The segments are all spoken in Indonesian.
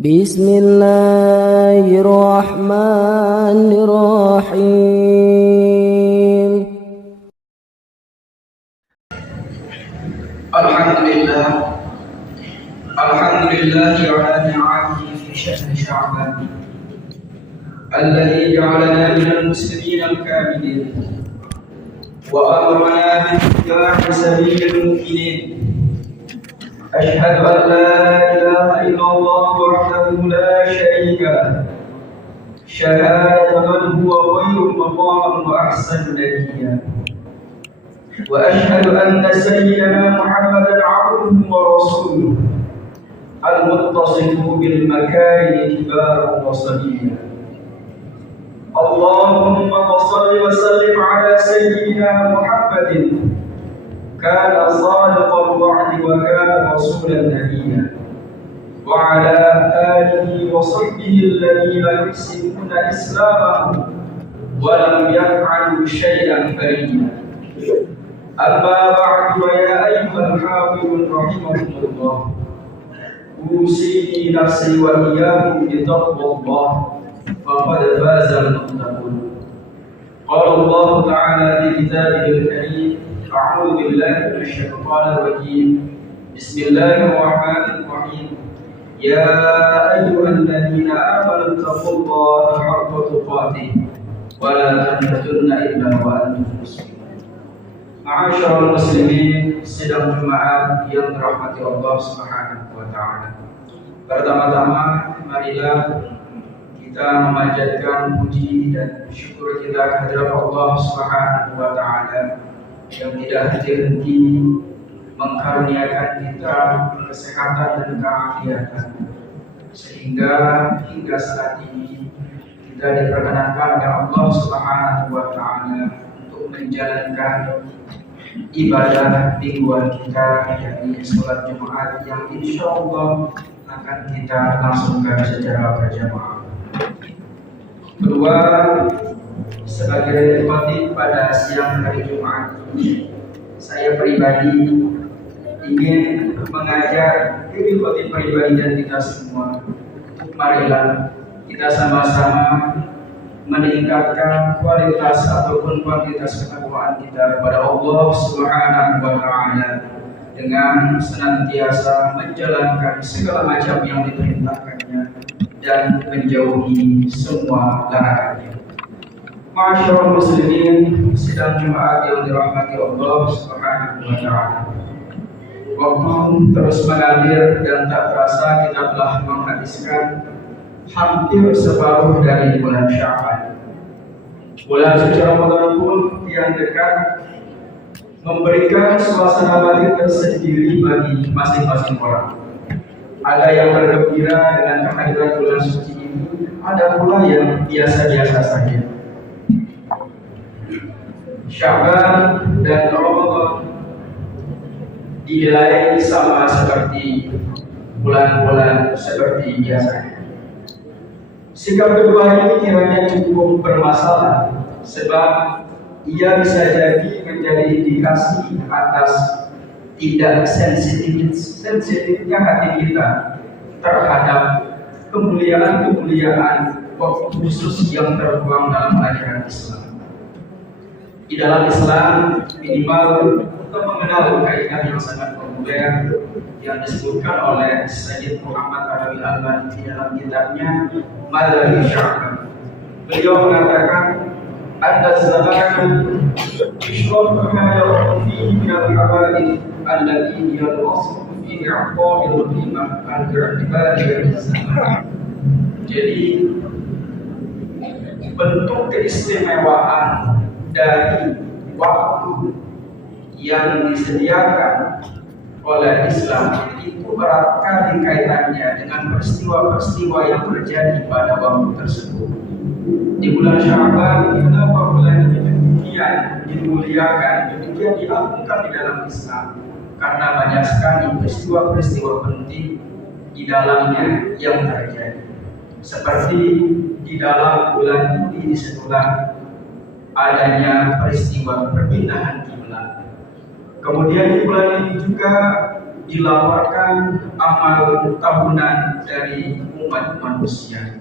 Bismillahirrahmanirrahim. Alhamdulillah ala ni'amihi fi syahri Sya'ban alladhi ja'alana minal muslimin al-kamilin wa amarna bi-ittiba'i sabilil mu'minin. Ashhadu an la ilaha illallah wahdahu la syarika lah, syahadatu man huwa khairun maqaman wa ahsanu nabiyya. Wa ashhadu anna sayyidana Muhammadan 'abduhu wa rasuluhu al-muttasifu bil makarim kibaran wa sabiyya. Allahumma shalli wa sallim ala sayyidina Muhammadin kana sadiqal wa'di wa kana rasulan nabiyya wa ala alihi wa sahbihi alladhina yuhsinuna islamahum wa lam yaf'alu shay'an bariyya. Amma ba'du, ya ayyuhal hafidhun rahimakumullah, usini nafsi wa iyyakum bi taqwallah faqad fazal muttaqun. Qala Allah ta'ala fi kitabihil karim, a'udzu billahi minasy syaithanir rajim. Bismillahirrahmanirrahim. Ya ayyuhalladzina amanu taqullaha haqqa tuqatih wa la tamutunna illa wa antum muslimun. Ma'asyiral muslimin, sidang jemaat yang dirahmati Allah Subhanahu wa taala. Pertama-tama marilah kita memanjatkan puji dan syukur kita kehadirat Allah Subhanahu wa taala yang tidak henti mengkaruniakan kita kesehatan dan keafiatan, sehingga hingga saat ini kita diperkenankan oleh Allah Subhanahu wa taala untuk menjalankan ibadah mingguan kita, yakni sholat Jumat yang insya Allah akan kita langsungkan secara berjamaah. Kedua, sebagai khotib pada siang hari Jumat ini, saya pribadi ingin mengajak diri khotib pribadi dan kita semua untuk marilah kita sama-sama meningkatkan kualitas ataupun kuantitas ketakwaan kita kepada Allah Subhanahu wa taala dengan senantiasa menjalankan segala macam yang diperintahkannya dan menjauhi semua larangannya. Ma'asyiral muslimin, sidang jemaat yang dirahmati Allah Subhanahu wa taala. Waktu terus mengalir dan tak terasa kita telah menghabiskan hampir separuh dari bulan Sya'ban. Bulan suci Ramadan pun yang dekat memberikan suasana batin tersendiri bagi masing-masing orang. Ada yang bergembira dengan kehadiran bulan suci ini, ada pula yang biasa-biasa saja. Sya'ban dan Ramadan dinilai sama seperti bulan-bulan seperti biasanya. Sikap kedua ini kiranya cukup bermasalah, sebab ia bisa jadi menjadi indikasi atas tidak sensitifnya hati kita terhadap kemuliaan waktu khusus yang tertuang dalam ajaran Islam. Di dalam Islam minimal kita mengenal kaidah yang sangat populer yang disebutkan oleh Sayyid Muhammad Al-Albani di dalam kitabnya Madhab Sya'ban. Beliau mengatakan ada zaman ishraqna yaqfi min al-hawadith allati yadhasu fi i'qamil qimah al-i'tibari zaman. Jadi bentuk keistimewaan dari waktu yang disediakan oleh Islam itu erat kali kaitannya dengan peristiwa-peristiwa yang terjadi pada waktu tersebut. Di bulan Sya'ban, kenapa bulan ini demikian dimuliakan, demikian diagungkan di dalam Islam? Karena banyak sekali peristiwa-peristiwa penting di dalamnya yang terjadi. Seperti di dalam bulan ini disebutkan adanya peristiwa perpindahan kiblat. Kemudian di bulan ini juga dilaporkan amal tahunan dari umat manusia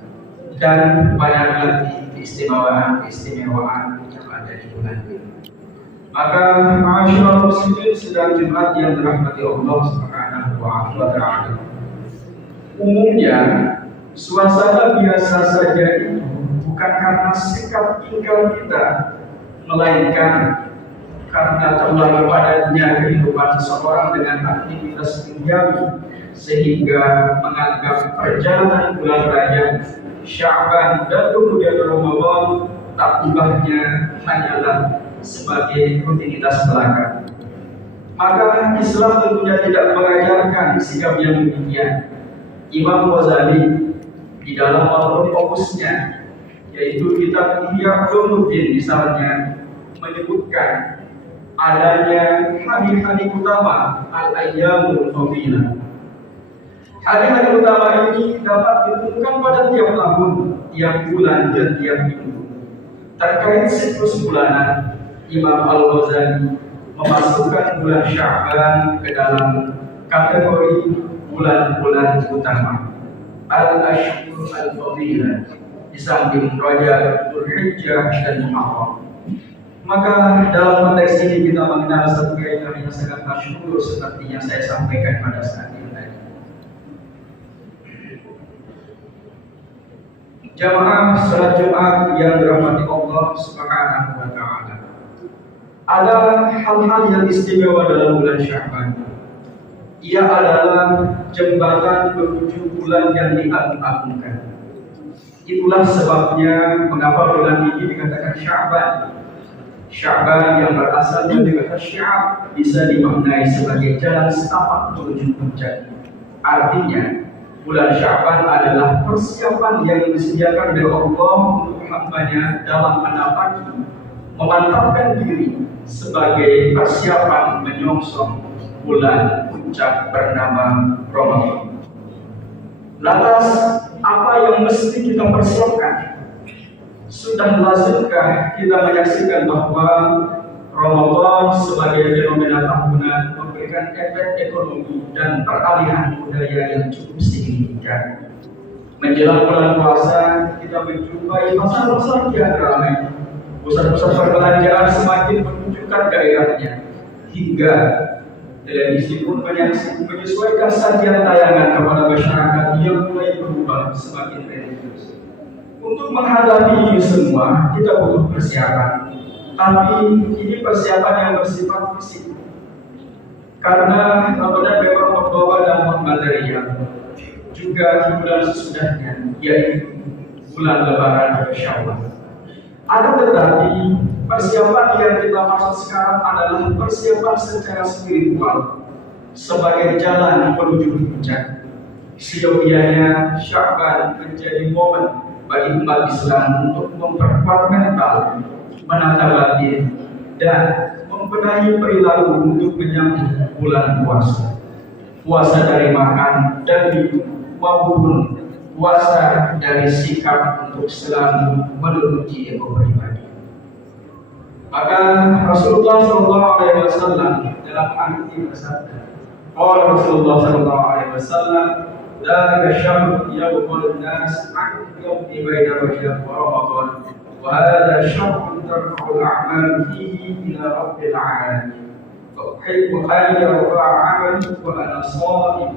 dan banyak lagi keistimewaan yang ada di bulan ini. Maka ma'asyiral muslimin sedang Jumat yang dirahmati Allah Subhanahu wa taala. Umumnya suasana biasa saja itu bukan karena sikap tinggal kita, melainkan karena terlalu padatnya kehidupan seseorang dengan aktivitas duniawi sehingga menganggap perjalanan bulan Rajab, Sya'ban dan kemudian Ramadan tak ubahnya hanyalah sebagai rutinitas belaka. Maka Islam tentunya tidak mengajarkan sikap yang demikian. Imam Ghazali di dalam album fokusnya, yaitu kitab Ihya Ulumuddin misalnya, menyebutkan adanya hari-hari utama al-ayyamul fadilah. Hari-hari utama ini dapat ditemukan pada tiap tahun, tiap bulan dan tiap minggu. Terkait siklus bulanan, Imam Al-Ghazali memasukkan bulan Sya'ban ke dalam kategori bulan-bulan utama al-ashhur al-fadilah, di samping Rajab, Dzulhijjah dan Muharram. Maka dalam konteks ini kita mengenal satu kaidah yang sangat masyhur seperti yang saya sampaikan pada saat ini tadi. Jamaah salat Jumat yang dirahmati Allah Subhanahu wa taala. Ada hal-hal yang istimewa dalam bulan Sya'ban. Ia adalah jembatan menuju bulan yang diagung-agungkan. Itulah sebabnya mengapa bulan ini dikatakan Sya'ban. Sya'ban yang berasal dari kata Sya'ab bisa dimaknai sebagai jalan setapak menuju puncak. Artinya, bulan Sya'ban adalah persiapan yang disediakan oleh Allah untuk hambanya dalam menapaki, memantapkan diri sebagai persiapan menyongsong bulan puncak bernama Ramadan. Lantas, apa yang mesti kita persiapkan? Sudah lazimkah kita menyaksikan bahwa Ramadan sebagai fenomena tahunan memberikan efek ekonomi dan peralihan budaya yang cukup signifikan? Menjelang bulan puasa, kita menjumpai pasar-pasar kian ramai. Pusat-pusat perbelanjaan semakin menunjukkan gairahnya, hingga televisi pun menyesuaikan sajian tayangan kepada masyarakat yang mulai berubah semakin religius. Untuk menghadapi ini semua, kita butuh persiapan. Tapi ini persiapan yang bersifat fisik. Karena Ramadan memang membawa dampak material. Juga bulan sesudahnya, yaitu bulan Lebaran atau Syawal. Akan tetapi, persiapan yang kita maksud sekarang adalah persiapan secara spiritual sebagai jalan menuju puncak. Seyogianya Sya'ban menjadi momen bagi umat Islam untuk memperkuat mental, menata batin, dan membenahi perilaku untuk menyambut bulan puasa. Puasa dari makan dan minum maupun puasa dari sikap untuk selalu menuruti ego pribadi. Maka Rasulullah SAW dalam hadis bersabda, qala Rasulullah SAW, ذلك الشهر يغفل الناس عن يوم بين رجب ورمضان وهذا الشهر ترفع الأعمال فيه إلى رب العالمين فأحب أن يرفع عملي وأنا صائم.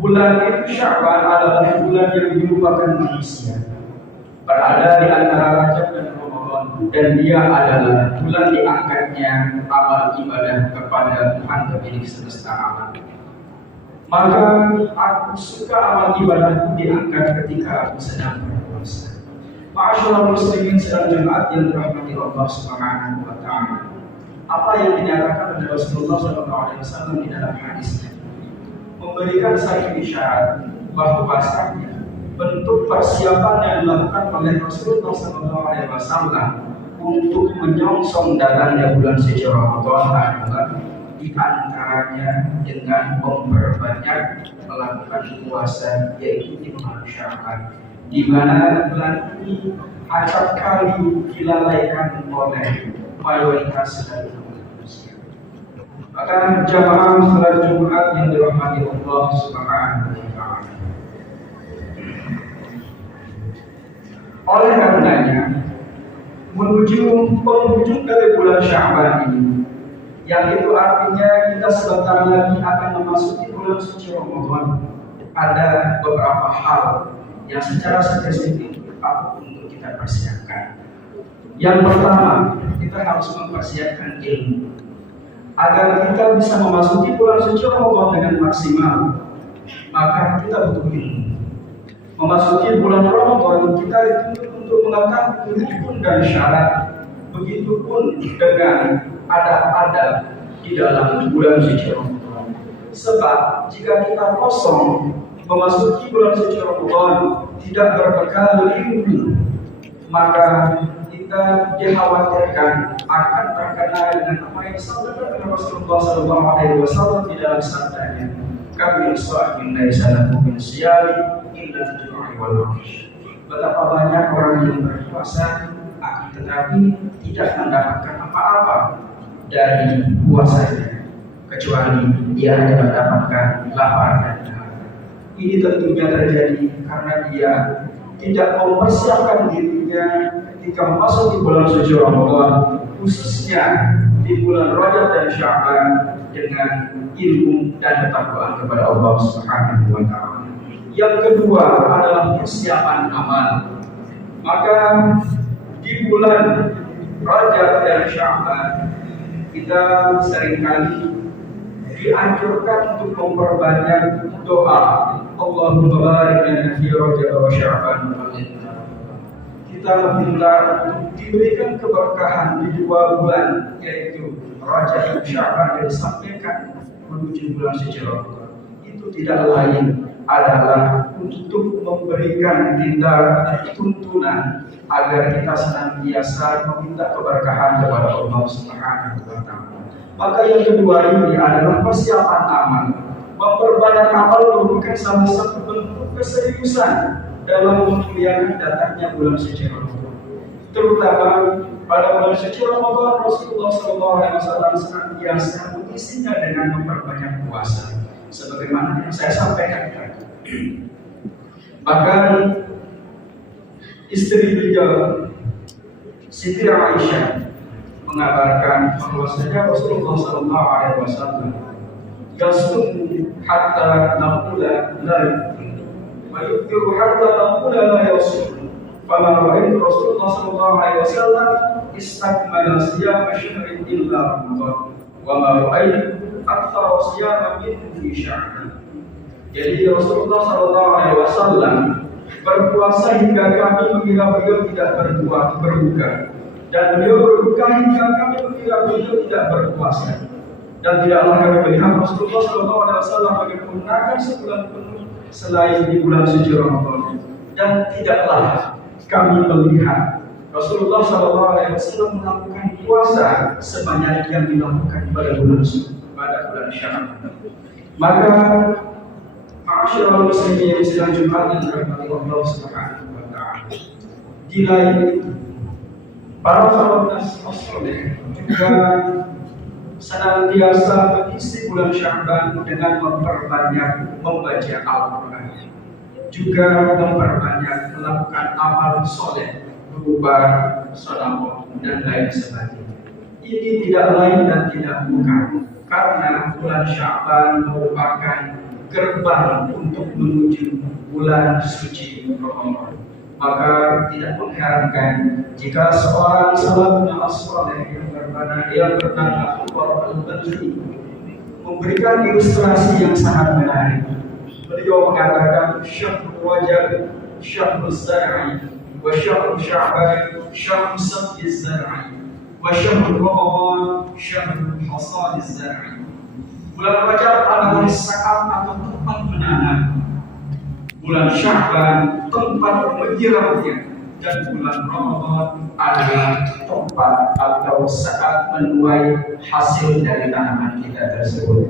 Bulan itu Sya'ban adalah bulan yang dilupakan manusia, berada di antara Rajab dan Ramadan, dan dia adalah bulan diangkatnya amal ibadah kepada Tuhan pemilik semesta alam. Maka aku suka amal ibadahku diangkat ketika aku sedang berpuasa. Ma'asyiral muslimin sedang Jumat yang dirahmati Allah Subhanahu wa taala. Apa yang dinyatakan oleh Rasulullah SAW di dalam hadisnya memberikan satu isyarat bahwasanya bentuk persiapan yang dilakukan oleh Rasulullah SAW untuk menyongsong datangnya bulan suci Ramadan adalah di antaranya dengan memperbanyak melakukan puasa, yaitu di bulan Sya'ban, di mana bulan ini acap kali dilalaikan oleh mayoritas dari manusia. Maka jamaah salat Jumat yang dirahmati Allah Subhanahu wa taala. Oleh karenanya, menuju penghujung dari bulan Sya'ban ini, yang itu artinya kita sebentar lagi akan memasuki bulan suci Ramadan, ada beberapa hal yang secara spesifik patut untuk kita persiapkan. Yang pertama, kita harus mempersiapkan ilmu agar kita bisa memasuki bulan suci Ramadan dengan maksimal. Maka kita butuh ilmu. Memasuki bulan Ramadan kita dituntut untuk mengetahui rukun dan syarat. Begitupun dengan adab-adab di dalam bulan suci Ramadan. Sebab jika kita kosong memasuki bulan suci Ramadan tidak berbekal ilmu, maka kita dikhawatirkan akan terkena dengan apa yang disampaikan oleh Rasulullah SAW di dalam sabdanya, "Kami shaimin laisa lahu min siyami illa al-ju'i wal 'atsy." Betapa banyak orang yang berpuasa akan tetapi tidak mendapatkan apa-apa dari puasanya kecuali dia hanya mendapatkan lapar dan dahaga. Ini tentunya terjadi karena dia tidak mempersiapkan dirinya ketika memasuki bulan suci Ramadan, khususnya di bulan Rajab dan Sya'ban, dengan ilmu dan ketakwaan kepada Allah Subhanahu wa taala. Yang kedua adalah persiapan amal. Maka di bulan Rajab dan Sya'ban kita seringkali dianjurkan untuk memperbanyak doa. Allahumma barik lana fi Rajab wa Sya'ban. Kita meminta diberikan keberkahan di 2 bulan, yaitu Rajab dan Sya'ban yang disampaikan menuju bulan suci Ramadan. Itu tidak lain adalah untuk memberikan kita tuntunan agar kita senantiasa meminta keberkahan kepada Allah Subhanahu wa taala. Maka yang kedua ini adalah persiapan amal. Memperbanyak amal merupakan salah satu bentuk keseriusan dalam memuliakan datangnya bulan suci Ramadan. Terutama pada bulan suci Ramadan, Rasulullah SAW senantiasa mengisinya dengan memperbanyak puasa. Sebagaimana yang saya sampaikan tadi. Bahkan istri beliau Siti Aisyah mengabarkan bahwasanya Rasulullah SAW yasum hatta naqula la wa yuftiru hatta naqula la yasum. Fama ra'aytu Rasulullah SAW istakmala siyama syahrin illa Ramadan wa ma ra'aytu aktsara siyama minhu fi Sya'ban. Jadi Rasulullah SAW berpuasa hingga kami mengira beliau tidak berbuka, dan beliau berbuka hingga kami mengira beliau tidak berpuasa. Dan tidaklah kami melihat Rasulullah SAW menyempurnakan sebulan penuh selain di bulan suci Ramadan. Dan tidaklah kami melihat Rasulullah SAW melakukan puasa sebanyak yang dilakukan pada bulan Sya'ban. Maka ma'asyiral muslimin sidang Jumat yang dirahmati Allah Subhanahu wa taala. Di lain itu, para sahabat saleh juga senantiasa mengisi bulan Sya'ban dengan memperbanyak membaca Al-Qur'an. Juga memperbanyak melakukan amal soleh berupa sedekah dan lain sebagainya. Ini tidak lain dan tidak bukan karena bulan Sya'ban merupakan gerbang untuk menuju bulan suci Ramadan. Maka tidak mengherankan jika seorang salafun as-saleh yang bernama Umar al-Badri memberikan ilustrasi yang sangat menarik. Beliau mengatakan syahrul Rajab syahrul zar'i wa syahrul Sya'ban syahrul sabyiz zar'i wa syahrul Ramadan syahrul hasadiz zar'i. Bulan Rajab adalah saat atau tempat menanam, bulan Sya'ban tempat menyiramnya, dan bulan Ramadan adalah tempat atau saat menuai hasil dari tanaman kita tersebut.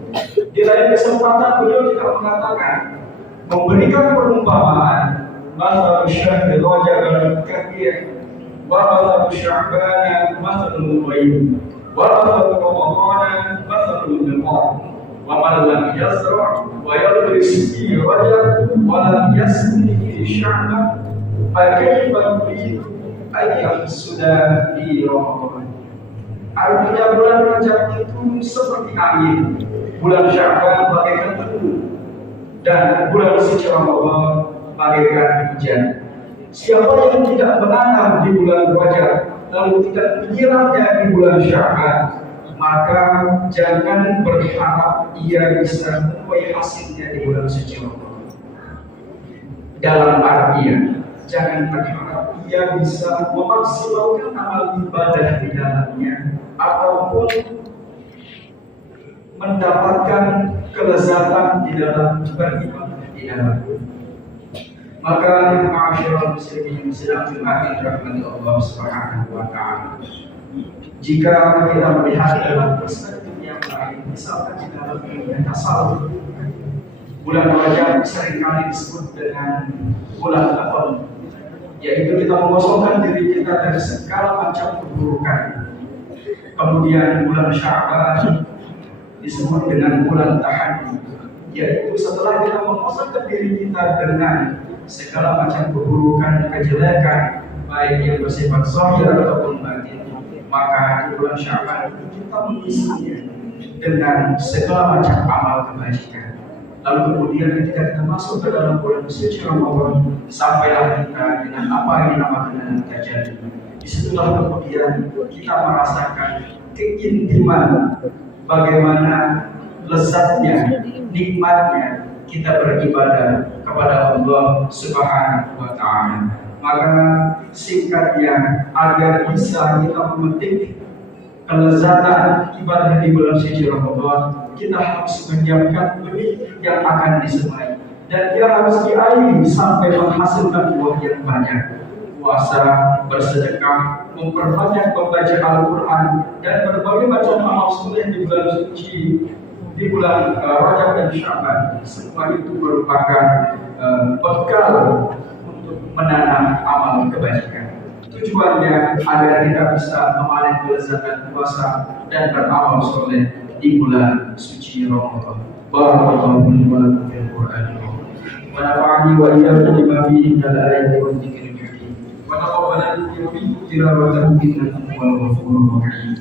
Di lain kesempatan beliau juga mengatakan, memberikan perumpamaan, "Mathalu syahri Rajab kathir, wa mathalu Sya'ban mathalul ghaib, wa mathalu Ramadan mathalul yadkhulul nar. Wa man lam yazra' wa yadris fi rajab wa lam yasmi fi sya'ban fa kayfa yurid ay yahsuda fi ramadan. Artinya bulan Rajab itu seperti angin, bulan Sya'ban bagaikan teduh, dan bulan suci Ramadan bagaikan hujan. Siapa yang tidak menanam di bulan Rajab lalu tidak menyiramnya di bulan Sya'ban, maka jangan berharap ia bisa menuai hasilnya di bulan suci Ramadan. Dalam artian, jangan berharap ia bisa memaksimalkan amal ibadah di dalamnya ataupun mendapatkan kelezatan di dalam beribadah di dalamnya. Maka ma'asyiral muslimin sedang Jumat rahmati Allah Subhanahu wa taala. Jika kita melihat dalam perspektif yang lain, misalkan di dalam dunia tasawuf, bulan Rajab seringkali disebut dengan bulan tahun, yaitu kita mengosongkan diri kita dari segala macam keburukan. Kemudian bulan Sya'ban disebut dengan bulan tahaddi, yaitu setelah kita mengosongkan diri kita dengan segala macam keburukan, kejelekan, baik yang bersifat zahir ataupun batin, maka di bulan Sya'ban itu kita mengisinya dengan segala macam amal kebajikan. Lalu kemudian ketika kita masuk ke dalam bulan suci Ramadan, sampailah kita dengan apa yang dinamakan dengan tajalli. Disitulah kemudian kita merasakan keintiman bagaimana lezatnya, nikmatnya kita beribadah kepada Allah Subhanahu wa taala. Maka singkatnya, agar bisa kita memetik kelezatan ibadah di bulan suci Ramadan, kita harus menyiapkan benih yang akan disemai, dan dia harus diairi sampai menghasilkan buah yang banyak. Puasa, bersedekah, memperbanyak membaca Al-Quran, dan berbagai macam amal soleh di bulan suci, di bulan Rajab dan Sya'ban. Semua itu merupakan bekal untuk menanam amal kebajikan. Tujuannya agar kita bisa memanen kelezatan puasa dan beramal soleh di bulan suci Ramadan. Barakallahu li wa lakum fil Qur'an wa nafa'ani wa iyyakum bima fihi minal ayati wa dzikril hakim wa taqabbal minni tilawatahu innahu huwal ghafurur rahim.